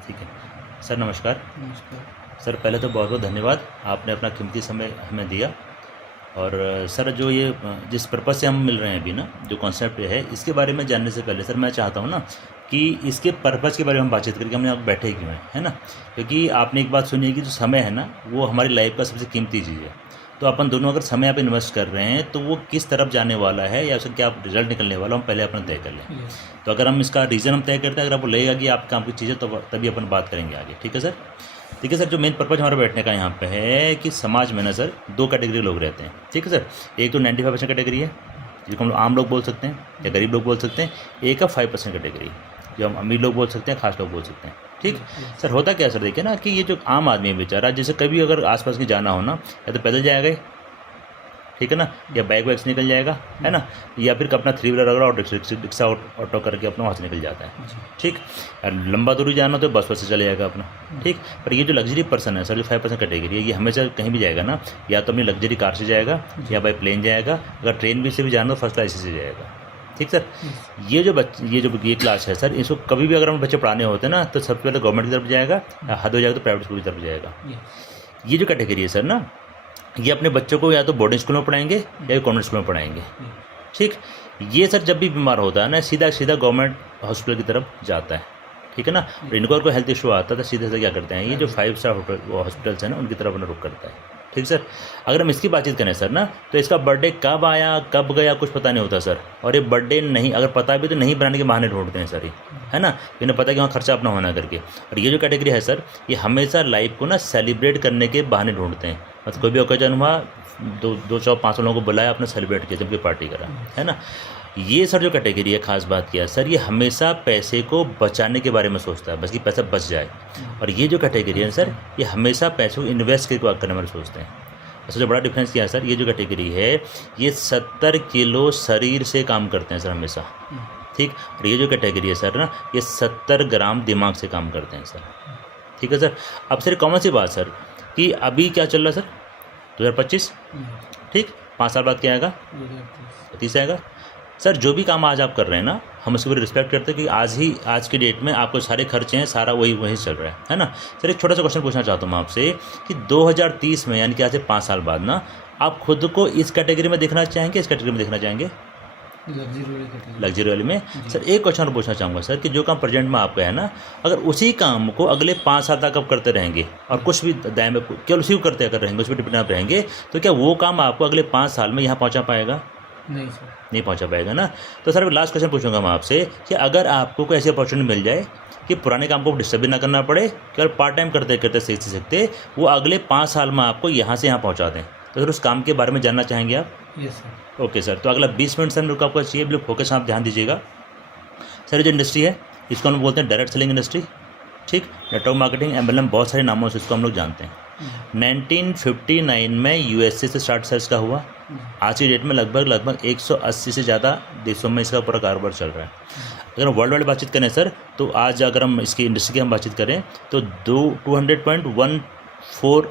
ठीक है सर, नमस्कार। नमस्कार। सर पहले तो बहुत बहुत धन्यवाद, आपने अपना कीमती समय हमें दिया। और सर जो ये जिस पर्पज़ से हम मिल रहे हैं अभी ना, जो कॉन्सेप्ट है, इसके बारे में जानने से पहले सर मैं चाहता हूँ ना कि इसके पर्पज़ के बारे में हम बातचीत करके हम यहाँ बैठे क्यों हैं, है ना। क्योंकि आपने एक बात सुनी है कि जो समय है ना, वो हमारी लाइफ का सबसे कीमती चीज़ है। तो अपन दोनों अगर समय आप इन्वेस्ट कर रहे हैं तो वो किस तरफ जाने वाला है या उसका क्या रिजल्ट निकलने वाला, हम पहले अपना तय कर लें। यस। तो अगर हम इसका रीज़न हम तय करते हैं, अगर आपको लगेगा कि आप काम की चीज़ है, तो तभी अपन बात करेंगे आगे। ठीक है सर। ठीक है सर, जो मेन पर्पज़ हमारा बैठने का यहाँ पे है कि समाज में ना सर दो कैटेगरी लोग रहते हैं। ठीक है सर। एक तो 95% कैटेगरी है, जिसको हम आम लोग बोल सकते हैं या गरीब लोग बोल सकते हैं। एक है 5% कैटेगरी, जो हम अमीर लोग बोल सकते हैं, खास लोग बोल सकते हैं। ठीक सर। होता क्या है सर, देखिए ना कि ये जो आम आदमी है बेचारा, जैसे कभी अगर आसपास की जाना हो ना, या तो पैदल जाएगा, ठीक है ना, या बाइक वाइक से निकल जाएगा, है ना, या फिर अपना 3 व्हीलर अगर ऑटो रिक्शा ऑटो करके अपना वहाँ से निकल जाता है। ठीक। और लंबा दूरी जाना तो बस से चले जाएगा अपना। ठीक। पर ये जो लग्जरी पर्सन है सर, जो 5% कैटेगरी है, ये हमेशा कहीं भी जाएगा ना, या तो अपनी लग्जरी कार से जाएगा या बाई प्लेन जाएगा, अगर ट्रेन भी से भी जाना तो फर्स्ट क्लास से जाएगा। ठीक सर। ये जो ये क्लास है सर, इसको कभी भी अगर हम बच्चे पढ़ाने होते हैं ना, तो सबसे पहले गवर्नमेंट की तरफ जाएगा, हद हो जाएगा तो प्राइवेट स्कूल की तरफ जाएगा। ये जो कैटेगरी है सर ना, ये अपने बच्चों को या तो बोर्डिंग स्कूल में पढ़ाएंगे या कॉन्वेंट स्कूल में पढ़ाएंगे। ठीक। ये सर जब भी बीमार होता है ना, सीधा सीधा गवर्नमेंट हॉस्पिटल की तरफ जाता है। ठीक है ना। और इनको अगर कोई हेल्थ इशू आता है तो सीधे सीधे क्या करते हैं, ये जो 5 स्टार हॉस्पिटल्स हैं ना, उनकी तरफ अपना रुख करता है। ठीक सर। अगर हम इसकी बातचीत करें सर ना, तो इसका बर्थडे कब आया कब गया कुछ पता नहीं होता सर। और ये बर्थडे नहीं, अगर पता भी तो नहीं बनाने के बहाने ढूंढते हैं सर ये, है ना। इन्हें पता है कि वहाँ खर्चा अपना होना करके। और ये जो कैटेगरी है सर, ये हमेशा लाइफ को ना सेलिब्रेट करने के बहाने ढूंढते हैं। मतलब कोई भी ओकेजन हुआ, 200-500 लोगों को बुलाया, अपने सेलिब्रेट किया, जबकि पार्टी करा, है ना। ये सर जो कैटेगरी है, खास बात किया सर, ये हमेशा पैसे को बचाने के बारे में सोचता है, बस कि पैसा बच जाए। और ये जो कैटेगरी है सर, ये हमेशा पैसों को इन्वेस्ट करने के बारे में सोचते हैं। ऐसा जो बड़ा डिफरेंस किया है सर, ये जो कैटेगरी है, ये 70 किलो शरीर से काम करते हैं सर हमेशा। ठीक। और ये जो कैटेगरी है सर ना, ये 70 ग्राम दिमाग से काम करते हैं सर। ठीक है सर। अब सर कॉमन सी बात सर, कि अभी क्या चल रहा है सर, 2025। ठीक। 5 साल बाद क्या आएगा, 30 आएगा। सर जो भी काम आज आप कर रहे हैं ना, हम उसके ऊपर रिस्पेक्ट करते हैं कि आज की डेट में आपको सारे खर्चे हैं, सारा वही चल रहा है ना। सर एक छोटा सा क्वेश्चन पूछना चाहता हूँ मैं आपसे कि 2030 में, यानी कि आज से 5 साल बाद ना, आप खुद को इस कैटेगरी में देखना चाहेंगे, इस कैटेगरी में देखना चाहेंगे, लग्जरी वाली में। सर एक क्वेश्चन और पूछना चाहूँगा सर, कि जो काम प्रेजेंट में आपका है ना, अगर उसी काम को अगले 5 साल तक आप करते रहेंगे और कुछ भी दाएं में केवल उसी को करते अगर रहेंगे, उस पर डिपेंड आप रहेंगे, तो क्या वो काम आपको अगले 5 साल में यहाँ पहुँचा पाएगा? नहीं सर, नहीं पहुँचा पाएगा ना। तो सर लास्ट क्वेश्चन पूछूंगा मैं आपसे कि अगर आपको कोई ऐसी अपॉर्चुनिटी मिल जाए कि पुराने काम को डिस्टर्ब भी ना करना पड़े, केवल पार्ट टाइम करते करते सीखते वो अगले 5 साल में आपको यहाँ से यहाँ पहुँचा दें, तो सर उस काम के बारे में जानना चाहेंगे आप? Yes sir. Okay sir. तो अगला 20 मिनट सर मेरे को आपको चाहिए, बिल्कुल फोकस आप ध्यान दीजिएगा। सर ये जो इंडस्ट्री है, इसको हम लोग बोलते हैं डायरेक्ट सेलिंग इंडस्ट्री। ठीक। नेटवर्क मार्केटिंग, एमएलएम, बहुत सारे नामों से इसको हम लोग जानते हैं। 1959 में यूएसए से स्टार्ट सर इसका हुआ। आज की डेट में लगभग 180 से ज़्यादा देशों में इसका पूरा कारोबार चल रहा है। अगर हम वर्ल्ड वाइड बातचीत करें सर, तो आज अगर हम इसकी इंडस्ट्री की हम बातचीत करें तो 200.14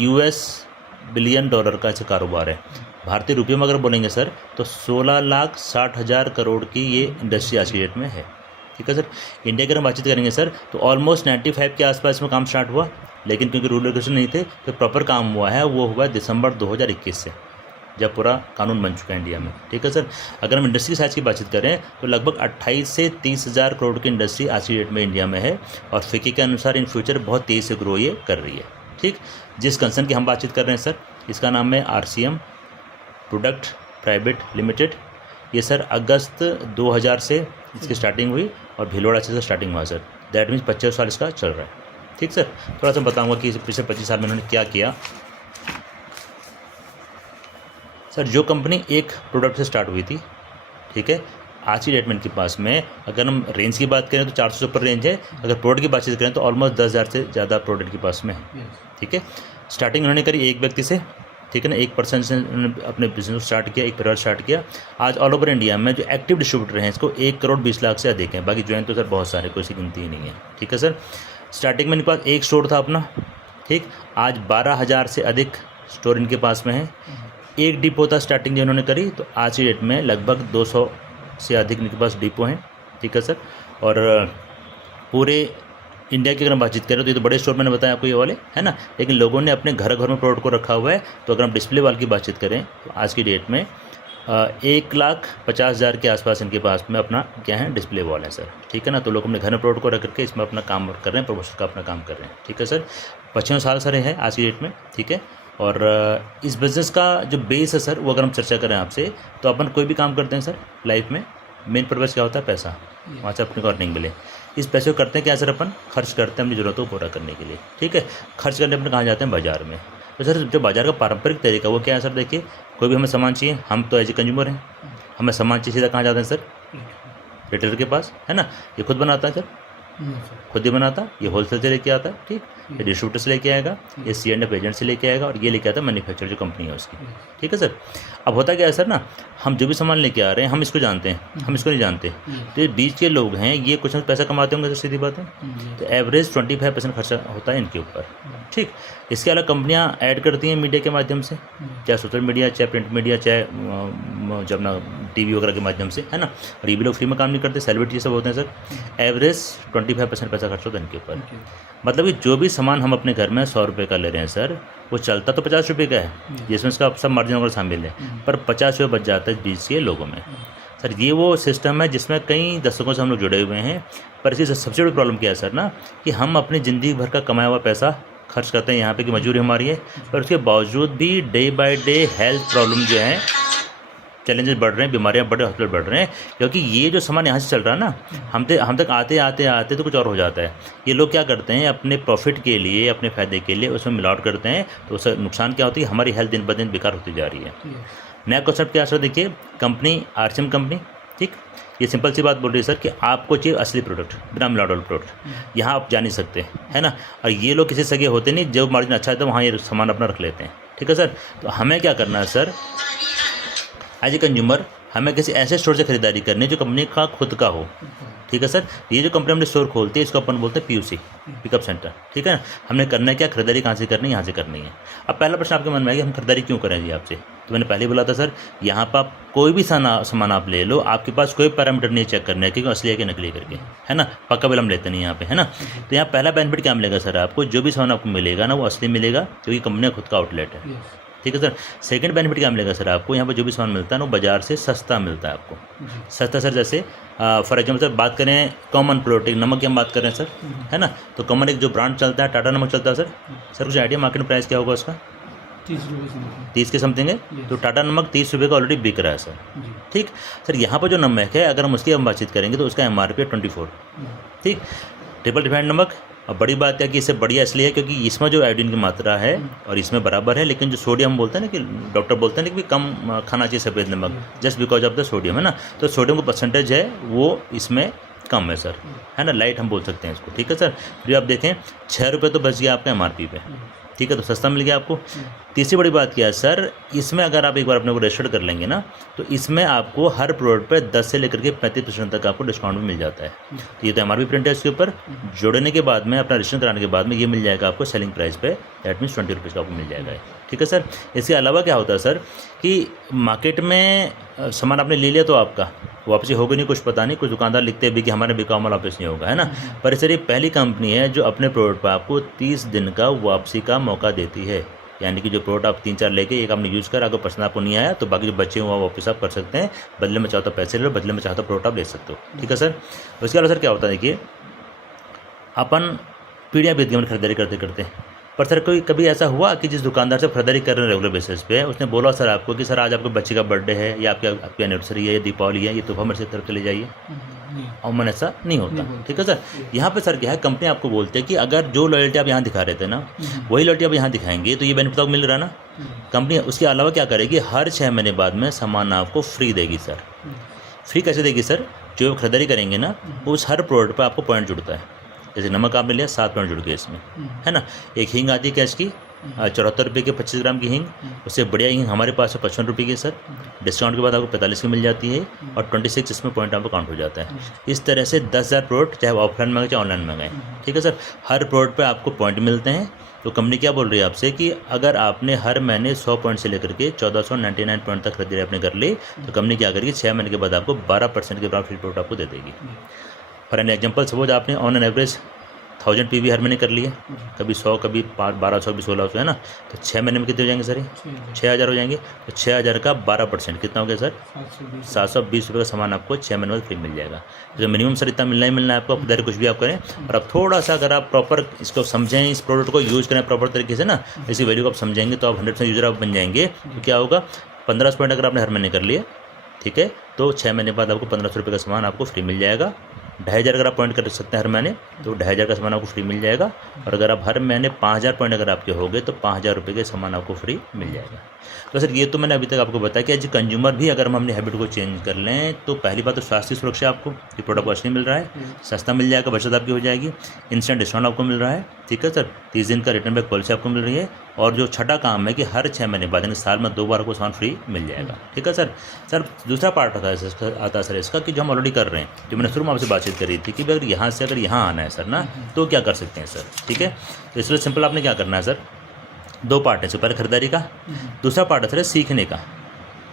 US बिलियन डॉलर का इसका कारोबार है। भारतीय रुपये में अगर बोलेंगे सर, तो 16,60,000 करोड़ की ये इंडस्ट्री आज की डेट में है। ठीक है सर। इंडिया की अगर हम बातचीत करेंगे सर, तो ऑलमोस्ट 95 के आसपास में काम स्टार्ट हुआ, लेकिन क्योंकि रूल रेगुलेशन नहीं थे, तो प्रॉपर काम हुआ है वो हुआ दिसंबर 2021 से, जब पूरा कानून बन चुका है इंडिया में। ठीक है सर। अगर हम इंडस्ट्री साइज की बातचीत करें तो लगभग 28 से 30,000 करोड़ की इंडस्ट्री आज की डेट में इंडिया में है, और फिक्की के अनुसार इन फ्यूचर बहुत तेज़ी से ग्रो ये कर रही है। ठीक। जिस कंसर्न की हम बातचीत कर रहे हैं सर, इसका नाम है RCM प्रोडक्ट प्राइवेट लिमिटेड। ये सर अगस्त 2000 से इसकी स्टार्टिंग हुई और भीलवाड़ा से स्टार्टिंग हुआ सर। दैट मीन्स 25 साल इसका चल रहा है। ठीक सर। थोड़ा सा बताऊंगा कि पिछले 25 साल में उन्होंने क्या किया। सर जो कंपनी एक प्रोडक्ट से स्टार्ट हुई थी, ठीक है, आज की डेट में इनके पास में, अगर हम रेंज की बात करें तो 400 से ऊपर रेंज है। अगर प्रोडक्ट की बातचीत करें तो ऑलमोस्ट 10,000 से ज़्यादा प्रोडक्ट के पास में है। ठीक है। स्टार्टिंग उन्होंने करी एक व्यक्ति से, ठीक है ना, 1% से उन्होंने अपने बिजनेस को स्टार्ट किया, एक परिवार स्टार्ट किया। आज ऑल ओवर इंडिया में जो एक्टिव डिस्ट्रीब्यूटर हैं, इसको 1,20,00,000 से अधिक हैं। बाकी ज्वाइन तो सर बहुत सारे, कोई सी गिनती ही नहीं है। ठीक है सर। स्टार्टिंग में इनके पास एक स्टोर था अपना। ठीक। आज 12,000 से अधिक स्टोर इनके पास में है। एक डिपो था स्टार्टिंग जो इन्होंने करी, तो आज की डेट में लगभग 200 से अधिक इनके पास डिपो हैं। ठीक है सर। और पूरे इंडिया की अगर हम बातचीत करें तो ये तो बड़े स्टोर मैंने बताया आपको ये वाले, है ना, लेकिन लोगों ने अपने घर घर में प्रोडक्ट को रखा हुआ है। तो अगर हम डिस्प्ले वॉल की बातचीत करें तो आज की डेट में 1,50,000 के आसपास इनके पास में अपना क्या है डिस्प्ले वॉल है सर, ठीक है ना। तो लोग अपने घर में प्रोडक्ट को रख करके इसमें अपना काम कर रहे हैं, प्रमोशन का अपना काम कर रहे हैं, ठीक है सर। 25 साल सर है आज की डेट में, ठीक है। और इस बिज़नेस का जो बेस है सर, वो अगर हम चर्चा करें आपसे, तो अपन कोई भी काम करते हैं सर लाइफ में, मेन पर्पज़ क्या होता है, पैसा, वहाँ से अपने को अर्निंग मिले। इस पैसे को करते हैं क्या सर, अपन खर्च करते हैं अपनी ज़रूरतों को पूरा करने के लिए, ठीक है। खर्च करने अपने कहाँ जाते हैं, बाज़ार में। तो सर जो बाज़ार का पारंपरिक तरीका वो क्या है सर, देखिए कोई भी हमें सामान चाहिए, हम तो एज ए कंज्यूमर हैं, हमें सामान चाहिए, सीधा कहाँ जाते हैं सर, रिटेलर के पास, है ना। ये खुद बनाता है सर, खुद ही बनाता, ये होलसेल से लेके आता है, ठीक, ये डिस्ट्रीब्यूटर से लेके आएगा, ये C&F एजेंट से लेके आएगा, और ये लेके आता है मैन्युफैक्चर जो कंपनी है उसकी, ठीक है सर। अब होता क्या है सर ना, हम जो भी सामान लेके आ रहे हैं हम इसको जानते हैं, हम इसको नहीं जानते। तो ये बीच के लोग हैं, ये कुछ ना कुछ पैसा कमाते होंगे, तो सीधी बात है। तो एवरेज 25% खर्चा होता है इनके ऊपर, ठीक। इसके अलावा कंपनियां ऐड करती हैं मीडिया के माध्यम से, चाहे सोशल मीडिया, चाहे प्रिंट मीडिया, चाहे जब ना टीवी वगैरह के माध्यम से, है ना। और ये भी लोग फ्री में काम नहीं करते, सेलिब्रिटी सब होते हैं सर। एवरेज 25% पैसा खर्च होता है इनके ऊपर। मतलब कि जो भी सामान हम अपने घर में 100 रुपये का ले रहे हैं सर, वो चलता तो 50 रुपये का है, जिसमें इसका सब मार्जिन वगैरह शामिल है, पर 50 रुपये बच जाता है बीच के लोगों में सर। ये वो सिस्टम है जिसमें कई दशकों से हम लोग जुड़े हुए हैं। पर इसकी सबसे बड़ी प्रॉब्लम क्या है सर ना, कि हम अपनी ज़िंदगी भर का कमाया हुआ पैसा खर्च करते हैं यहाँ पे, कि मजबूरी हमारी है, पर उसके बावजूद भी day by day health problem जो है, चैलेंजेस बढ़ रहे हैं, बीमारियां बढ़ रही हैं, हॉस्पिटल बढ़ रहे हैं, क्योंकि ये जो सामान यहाँ से चल रहा है ना, हम तक आते आते आते तो कुछ और हो जाता है। ये लोग क्या करते हैं, अपने प्रॉफिट के लिए, अपने फ़ायदे के लिए उसमें मिलावट करते हैं, तो उससे नुकसान क्या होती है, हमारी हेल्थ दिन ब दिन बेकार होती जा रही है। नया कॉन्सेप्ट क्या सर, देखिए कंपनी RCM कंपनी, ठीक, ये सिंपल सी बात बोल रही है सर कि आपको चाहिए असली प्रोडक्ट, बिना मिलावट वाला प्रोडक्ट, यहाँ आप जा नहीं सकते, है ना। और ये लोग किसी सगे होते नहीं, जो मार्जिन अच्छा है तो वहाँ ये सामान अपना रख लेते हैं, ठीक है सर। तो हमें क्या करना है सर, एज ए कंज्यूमर हमें किसी ऐसे स्टोर से खरीदारी करनी है जो कंपनी का खुद का हो, ठीक है सर। ये जो कंपनी हमने स्टोर खोलती है इसको अपन बोलते हैं PUC, पिकअप सेंटर, ठीक है ना। हमने करना है क्या, खरीदारी कहाँ से करनी है, यहाँ से करनी है। अब पहला प्रश्न आपके मन में आएगा, हम खरीदारी क्यों करें जी आपसे। तो मैंने पहले बोला था सर, यहाँ पर आप कोई भी सामान आप ले लो, आपके पास कोई पैरामीटर नहीं चेक करना है कि असली है कि नकली करके, है ना। पक्का बिल हम लेते नहीं यहाँ पे, है ना। तो यहाँ पहला बेनिफिट क्या मिलेगा सर आपको, जो भी सामान आपको मिलेगा ना वो असली मिलेगा, क्योंकि कंपनी का खुद का आउटलेट है, ठीक है सर। सेकंड बेनिफिट क्या मिलेगा सर आपको, यहाँ पर जो भी सामान मिलता है ना वो बाजार से सस्ता मिलता है आपको, सस्ता सर। जैसे फॉर एग्जाम्पल सर बात करें कॉमन प्रोडक्ट, नमक की हम बात कर रहे हैं सर, है ना। तो कॉमन एक जो ब्रांड चलता है, टाटा नमक चलता है सर कुछ आइडिया मार्केट प्राइस क्या होगा उसका, 30 के समथिंग है। तो टाटा नमक 30 रुपये का ऑलरेडी बिक रहा है सर, ठीक सर। यहाँ पर जो नमक है अगर हम उसकी हम बातचीत करेंगे तो उसका MRP है 24, ठीक, ट्रिपल रिफाइंड नमक। अब बड़ी बात है कि इससे बढ़िया इसलिए है क्योंकि इसमें जो आयोडीन की मात्रा है और इसमें बराबर है, लेकिन जो सोडियम हम बोलते हैं ना, कि डॉक्टर बोलते हैं ना कि कम खाना चाहिए सफ़ेद नमक, just because of the sodium, है ना। तो सोडियम का परसेंटेज है वो इसमें कम है सर, है ना, लाइट हम बोल सकते हैं इसको, ठीक है सर। फिर आप देखें 6 रुपये तो बच गया आपका MRP पे, ठीक है, तो सस्ता मिल गया आपको। तीसरी बड़ी बात क्या है सर, इसमें अगर आप एक बार अपने को रजिस्टर कर लेंगे ना, तो इसमें आपको हर प्रोडक्ट पे 10 से लेकर के 35% तक आपको डिस्काउंट भी मिल जाता है। तो ये तो MRP प्रिंट है, इसके ऊपर जोड़ने के बाद में, अपना रजिस्टर कराने के बाद में ये मिल जाएगा आपको सेलिंग प्राइस पे, दैट मीन्स 20 रुपीज़ का आपको मिल जाएगा, ठीक है सर। इसके अलावा क्या होता है सर कि मार्केट में सामान आपने ले लिया तो आपका वापसी होगी नहीं, कुछ पता नहीं, कुछ दुकानदार लिखते भी कि हमारे बिका माल वापस नहीं होगा, है ना। पर सर ये पहली कंपनी है जो अपने प्रोडक्ट पर आपको 30 दिन का वापसी का मौका देती है। यानी कि जो प्रोडक्ट आप 3-4 लेके एक आपने यूज़ कर, अगर पसंद आपको नहीं आया तो बाकी जो बच्चे हुआ वापस आप कर सकते हैं, बदले में चाहो तो पैसे ले लो, बदले में चाहो तो प्रोडक्ट आप ले सकते हो, ठीक है सर। उसके अलावा सर क्या होता है, देखिए अपन पीढ़ियाँ बीत गई खरीदारी करते करते, पर सर कोई कभी ऐसा हुआ कि जिस दुकानदार से खरीदारी कर रहे हैं रेगुलर बेसिस पे, उसने बोला सर आपको कि सर आज आपके बच्चे का बर्थडे है या आपकी एनिवर्सरी है या दीपावली है, ये तोहफा मेरे से तरफ चले जाइए, और मन ऐसा नहीं होता, ठीक है सर। यहाँ पे सर क्या है, कंपनी आपको बोलते हैं कि अगर जो लॉयल्टी आप यहाँ दिखा रहे थे ना, वही लॉयल्टी आप यहाँ दिखाएंगे तो ये बेनिफिट आपको मिल रहा है ना। कंपनी उसके अलावा क्या करेगी, हर 6 महीने बाद में सामान आपको फ्री देगी सर। फ्री कैसे देगी सर, जो खरीदारी करेंगे ना उस हर प्रोडक्ट पर आपको पॉइंट जुड़ता है। जैसे नमक आपने लिया 7 पॉइंट जुड़ गए इसमें, है ना। एक हींग आती है कैश की 74 रुपये की 25 ग्राम की हींग, उससे बढ़िया हींग हमारे पास है 55 रुपये की सर, डिस्काउंट के बाद आपको 45 की मिल जाती है, और 26 इसमें पॉइंट आपको काउंट हो जाता है। इस तरह से 10,000 प्रोडक्ट चाहे ऑफलाइन मंगाए चाहे ऑनलाइन मंगाए, ठीक है सर, हर प्रोडक्ट पे आपको पॉइंट मिलते हैं। तो कंपनी क्या बोल रही है आपसे कि अगर आपने हर महीने 100 पॉइंट से लेकर के 1499 पॉइंट तक खरीदारी आपने कर ली, तो कंपनी क्या करेगी, 6 महीने के बाद आपको 12% के बराबर फ्री प्रोडक्ट आपको दे देगी। फॉर एन एग्जाम्पल, सपोज आपने ऑन एन एवरेज 1000 PV हर महीने कर लिए, कभी 100, कभी 1200, कभी 1600, है ना। तो 6 महीने में कितने हो जाएंगे सर? ये 6000 हो जाएंगे। तो 6000 का 12% कितना हो गया सर? 720 रुपये का सामान आपको 6 महीने में फ्री मिल जाएगा। तो मिनिमम सर इतना मिलना ही मिलना है आपको, आप कुछ भी आप करें। और अब थोड़ा सा अगर आप प्रॉपर इसको समझें, इस प्रोडक्ट को यूज़ करें प्रॉपर तरीके से ना, इसी वैल्यू को आप समझेंगे तो आप 100% यूज़र आप बन जाएंगे। तो क्या होगा, 1500 पॉइंट अगर आपने हर महीने कर लिए, ठीक है, तो 6 महीने बाद आपको 1500 रुपये का सामान आपको फ्री मिल जाएगा। 2500 अगर आप पॉइंट कर सकते हैं हर महीने, तो 2500 का सामान आपको फ्री मिल जाएगा। और अगर आप हर महीने 5000 पॉइंट अगर आपके हो गए तो 5000 रुपये के सामान आपको फ्री मिल जाएगा। तो सर ये तो मैंने अभी तक आपको बताया कि एज ए कंज्यूमर भी अगर हम अपनी हैबिट को चेंज कर लें तो पहली बात तो स्वास्थ्य सुरक्षा आपको, ये प्रोडक्ट अच्छी मिल रहा है, सस्ता मिल जाएगा, बचत आपकी हो जाएगी, इंस्टेंट डिस्काउंट आपको मिल रहा है, ठीक है सर। 30 दिन का रिटर्न बैक पॉलिसी आपको मिल रही है। और जो छठा काम है कि हर 6 महीने बाद यानी साल में 2 बार को सामान फ्री मिल जाएगा, ठीक है सर। सर दूसरा पार्ट आता है सर इसका कि जो हम ऑलरेडी कर रहे हैं, जो मैंने शुरू में आपसे बातचीत करी थी कि अगर यहाँ से अगर यहाँ आना है सर ना, तो क्या कर सकते हैं सर, ठीक है। तो इसलिए सिंपल आपने क्या करना है सर, 2 पार्ट है। पहले खरीदारी का, दूसरा पार्ट है सर सीखने का।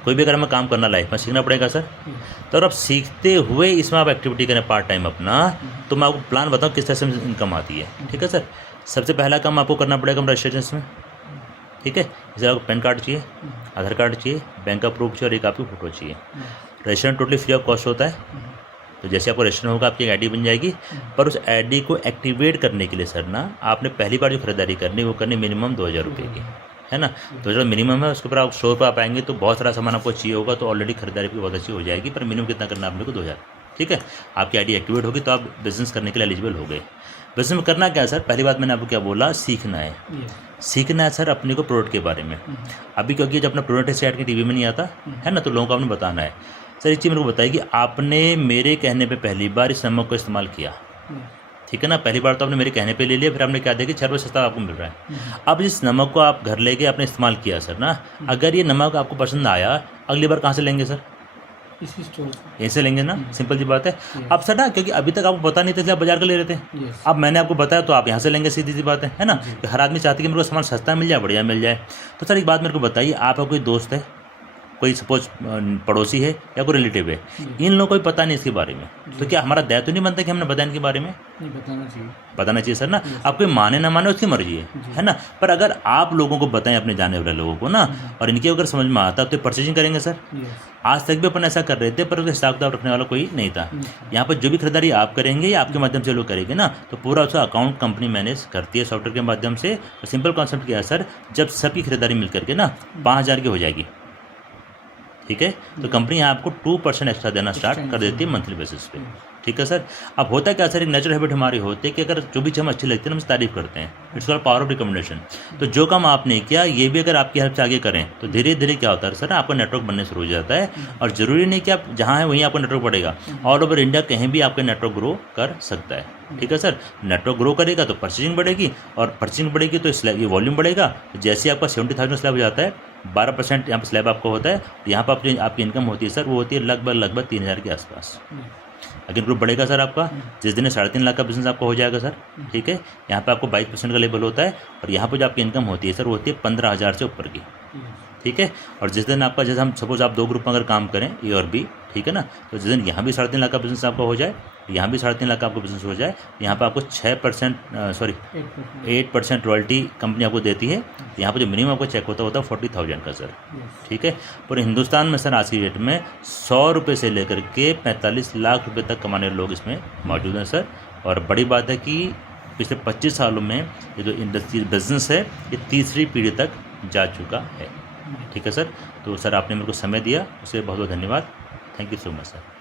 कोई भी अगर हमें काम करना लाइफ में सीखना पड़ेगा सर। तो अगर आप सीखते हुए इसमें आप एक्टिविटी करें पार्ट टाइम अपना, तो मैं आपको प्लान बताऊँ किस तरह से इनकम आती है, ठीक है सर। सबसे पहला काम आपको करना पड़ेगा रजिस्ट्रेशन में, ठीक है। जैसे आपको पैन कार्ड चाहिए, आधार कार्ड चाहिए, बैंक का प्रूफ चाहिए और एक आपकी फ़ोटो चाहिए। Registration totally free of cost होता है। तो जैसे आपको रजिस्ट्रेशन होगा आपकी एक आईडी बन जाएगी, पर उस आईडी को एक्टिवेट करने के लिए सर ना आपने पहली बार जो खरीदारी करनी वो करनी मिनिमम 2000 रुपये की, है ना। तो जो मिनिमम है उसके ऊपर आप 100 रुपये आप आएंगे तो बहुत सारा सामान आपको चाहिए होगा, तो ऑलरेडी खरीदारी भी बहुत अच्छी हो जाएगी। पर मिनिमम कितना करना है आपने को 2000, ठीक है। आपकी आईडी एक्टिवेट होगी तो आप बिजनेस करने के लिए एलिजिबल हो गए। बिजनेस में करना क्या है सर, पहली बात मैंने आपको क्या बोला, सीखना है। सीखना है सर अपने को प्रोडक्ट के बारे में। अभी क्योंकि जब अपना प्रोडक्ट ऐसे ऐड के टीवी में नहीं आता है ना, तो लोगों को आपने बताना है। सर एक चीज़ मेरे को बताइए कि आपने मेरे कहने पे पहली बार इस नमक को इस्तेमाल किया, ठीक है ना। पहली बार तो आपने मेरे कहने पे ले लिया, फिर आपने क्या देखा 6 रुपये सस्ता आपको मिल रहा है। अब इस नमक को आप घर ले गए, आपने इस्तेमाल किया सर ना, अगर ये नमक आपको पसंद आया, अगली बार कहाँ से लेंगे सर? इसी स्टोर से। ऐसे लेंगे ना, सिंपल सी बात है। अब सर ना, क्योंकि अभी तक आपको पता नहीं था इसलिए आप बाजार का ले रहे थे, अब मैंने आपको बताया तो आप यहाँ से लेंगे, सीधी सी बात है ना। तो हर आदमी चाहती है कि मेरे को सामान सस्ता मिल जाए, बढ़िया मिल जाए। तो सर एक बात मेरे को बताइए, आपका कोई दोस्त है, कोई सपोज पड़ोसी है या कोई रिलेटिव है, इन लोगों को भी पता नहीं इसके बारे में, तो क्या हमारा दायित्व तो नहीं बनता कि हमने बताया इनके बारे में? नहीं, बताना चाहिए। बताना चाहिए सर ना। आप कोई माने ना माने उसकी मर्जी है ना। पर अगर आप लोगों को बताएं, अपने जाने वाले लोगों को ना, और इनके अगर समझ में आता तो परचेजिंग करेंगे सर। आज तक भी अपन ऐसा कर रहे थे, पर उसका हिसाब किताब रखने वाला कोई नहीं था। यहाँ पर जो भी खरीदारी आप करेंगे या आपके माध्यम से लोग करेंगे ना, तो पूरा उसका अकाउंट कंपनी मैनेज करती है सॉफ्टवेयर के माध्यम से। तो सिंपल कॉन्सेप्ट क्या है सर, जब सबकी खरीदारी मिल करके ना 5000 की हो जाएगी, ठीक है, तो कंपनी यहाँ आपको 2% एक्स्ट्रा देना स्टार्ट कर देती है मंथली बेसिस पे, ठीक है सर। अब होता क्या सर, एक नेचुरल हैबिट हमारी होती है कि अगर जो भी चीज़ हमें अच्छी लगती है ना, हम तारीफ करते हैं। It's called power of recommendation. तो जो काम आपने किया ये भी अगर आपकी हेल्प से आगे करें तो धीरे धीरे क्या होता है सर, आपका नेटवर्क बनने शुरू हो जाता है। और ज़रूरी नहीं कि आप जहाँ हैं वहीं आपका नेटवर्क बढ़ेगा, ऑल ओवर इंडिया कहीं भी आपका नेटवर्क ग्रो कर सकता है, ठीक है सर। नेटवर्क ग्रो करेगा तो परचेजिंग बढ़ेगी, और परचेजिंग बढ़ेगी तो ये वॉल्यूम बढ़ेगा। जैसे आपका 70,000 स्लैब हो जाता है, 12% यहाँ पर स्लैब आपको होता है, यहाँ पर आपकी इनकम होती है सर, वो होती है लगभग 3000 के आसपास। अगर ग्रुप बढ़ेगा सर आपका, जिस दिन 3.5 लाख का बिजनेस आपका हो जाएगा सर, ठीक है। यहाँ पे आपको 22% का लेवल होता है, और यहाँ पे जो आपकी इनकम होती है सर वो होती है 15,000 से ऊपर की, ठीक है। और जिस दिन आपका, जैसे हम सपोज आप 2 ग्रुप में अगर काम करें ए और बी, ठीक है ना, तो जिस दिन यहाँ भी 3.5 लाख का बिजनेस आपका हो जाए, यहाँ भी 3.5 लाख का आपका बिजनेस हो जाए, यहाँ पर आपको 8% रॉयल्टी कंपनी आपको देती है। यहाँ पर जो मिनिमम आपको चेक होता है 40,000 का सर, ठीक है। पूरे हिंदुस्तान में सर आज की डेट में 100 रुपये से लेकर के 45 लाख रुपये तक कमाने वाले लोग इसमें मौजूद हैं सर। और बड़ी बात है कि पिछले 25 सालों में ये जो इंडस्ट्री बिजनेस है ये तीसरी पीढ़ी तक जा चुका है, ठीक है सर। तो सर आपने मेरे को समय दिया, उसके बहुत बहुत धन्यवाद। Thank you so much sir.